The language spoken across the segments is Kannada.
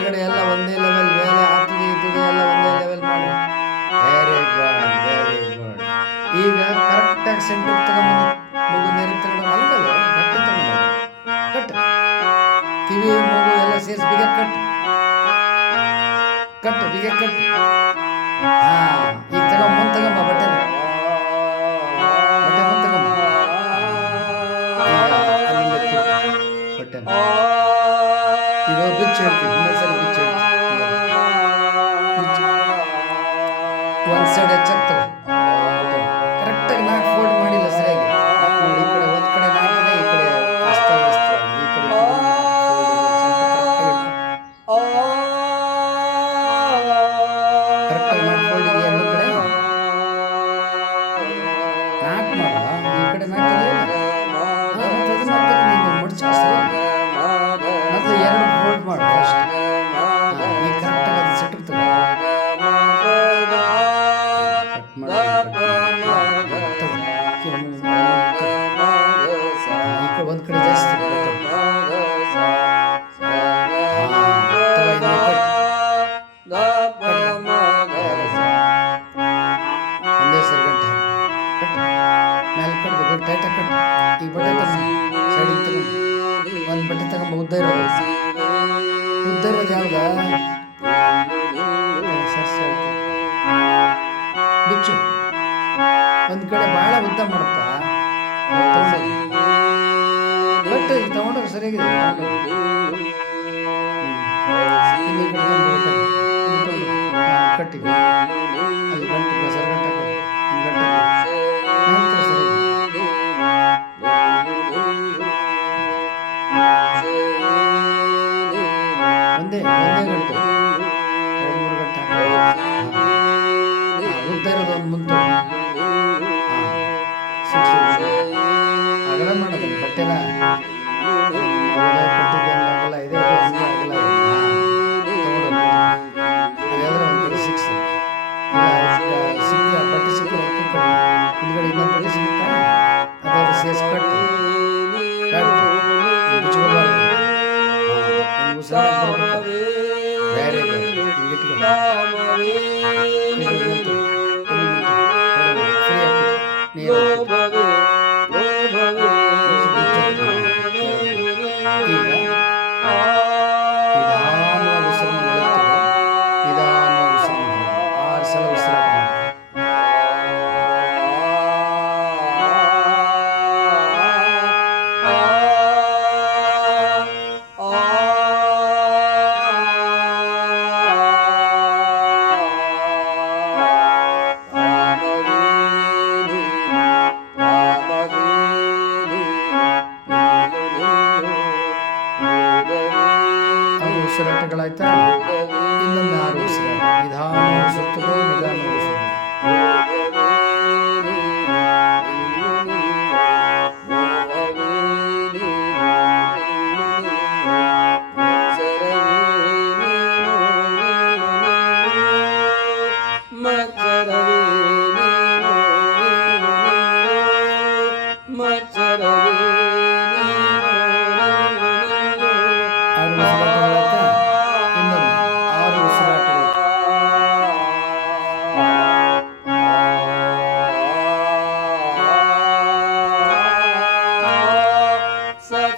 ಕೆಳಗಡೆ ಎಲ್ಲ ಒಂದೇ ಲೆವೆಲ್ ಮೇಲೆ ಹತ್ತಿಗೆ ಇದ್ದಿಗೆ ಎಲ್ಲ ಒಂದೇ ಲೆವೆಲ್ ಮಾಡಿ. ವೆರಿ ಗುಡ್ ವೆರಿ ಗುಡ್ ಈಗ ಕರೆಕ್ಟ್ ಆಗಿ ಸೆಂಟರ್ ತಗೊಂಡ್ಬಂದು ಮಗು ನೆರೆ ತಗೊಂಡು ಅಲ್ಗಲ್ಲ ಕಟ್ಟ ತಗೊಂಡು ಕಟ್ ಕಿವಿ, ಮಗು ಎಲ್ಲ ಸೇರಿಸಿ ಬಿಗ ಕಟ್ ಕಟ್ ಬಿಗ ಕಟ್ ಈಗ ತಗೊಂಬ ತಗೊಂಬ ಬಟ್ಟೆ ಬಟ್ಟೆ ತಗೊಂಬ. ಬಟ್ಟೆ ಇವಾಗ ಬಿಚ್ಚಿ ಹೇಳ್ತೀನಿ. ನಮ್ಮ ಉದ್ದ ಇರೋದು ಉದ್ದ ಇರೋದು ಯಾವ್ದಾ ಬಿಚ್ಚು. ಒಂದು ಕಡೆ ಭಾಳ ಉದ್ದ ಮಾಡುತ್ತಾ ಬಟ್ ಇದು ತಗೊಂಡ್ರೆ ಸರಿಯಾಗಿದೆ. ಕಟ್ಟಿ ಜಗಳ ಮಾಡೋದು ಶ್ರಮಗಳಾಯ್ತಾ ಇನ್ನು ಯಾರು ನಿಧಾನ ಸುತ್ತಲೂ ನಿಧಾನ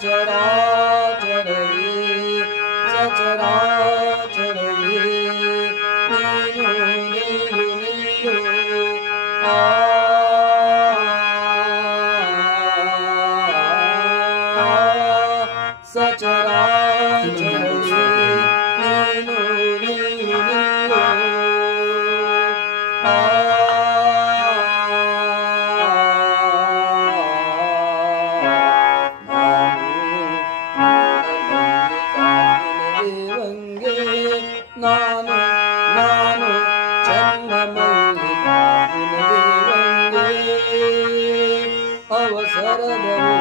Jada. अवसर दे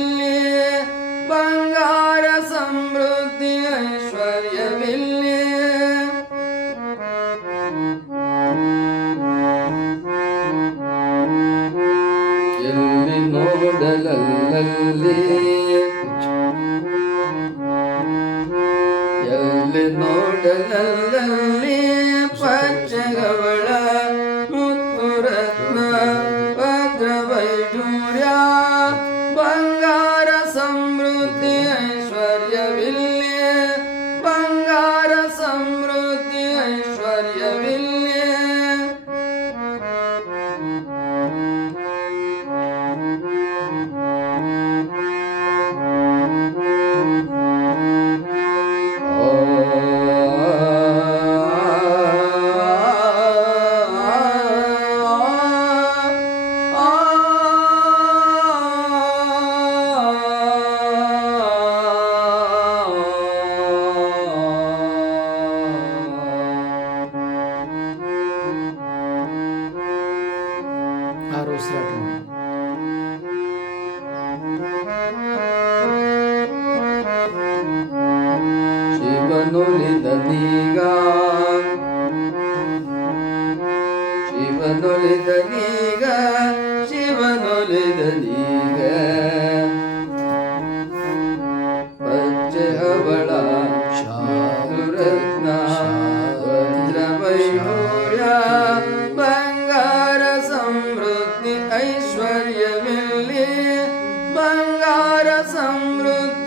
ഐശ്വര്യമില്ലേ ബംഗാര സമൃദ്ധി ഐശ്വര്യമില്ലേ? എല്ലി നോടലല്ലേ നോടലല്ലേ ಶಿವನುಲಿದನೀಗ ಶಿವನುಲಿದನೀಗ ಪಚ್ಚೆ ಅವಳ ಶಾರತ್ನ ವಜ್ರವೈಢೂರ್ಯ ಬಂಗಾರ ಸಮೃದ್ಧಿ ಐಶ್ವರ್ಯವಿಲ್ಲಿ ಬಂಗಾರ ಸಮೃದ್ಧಿ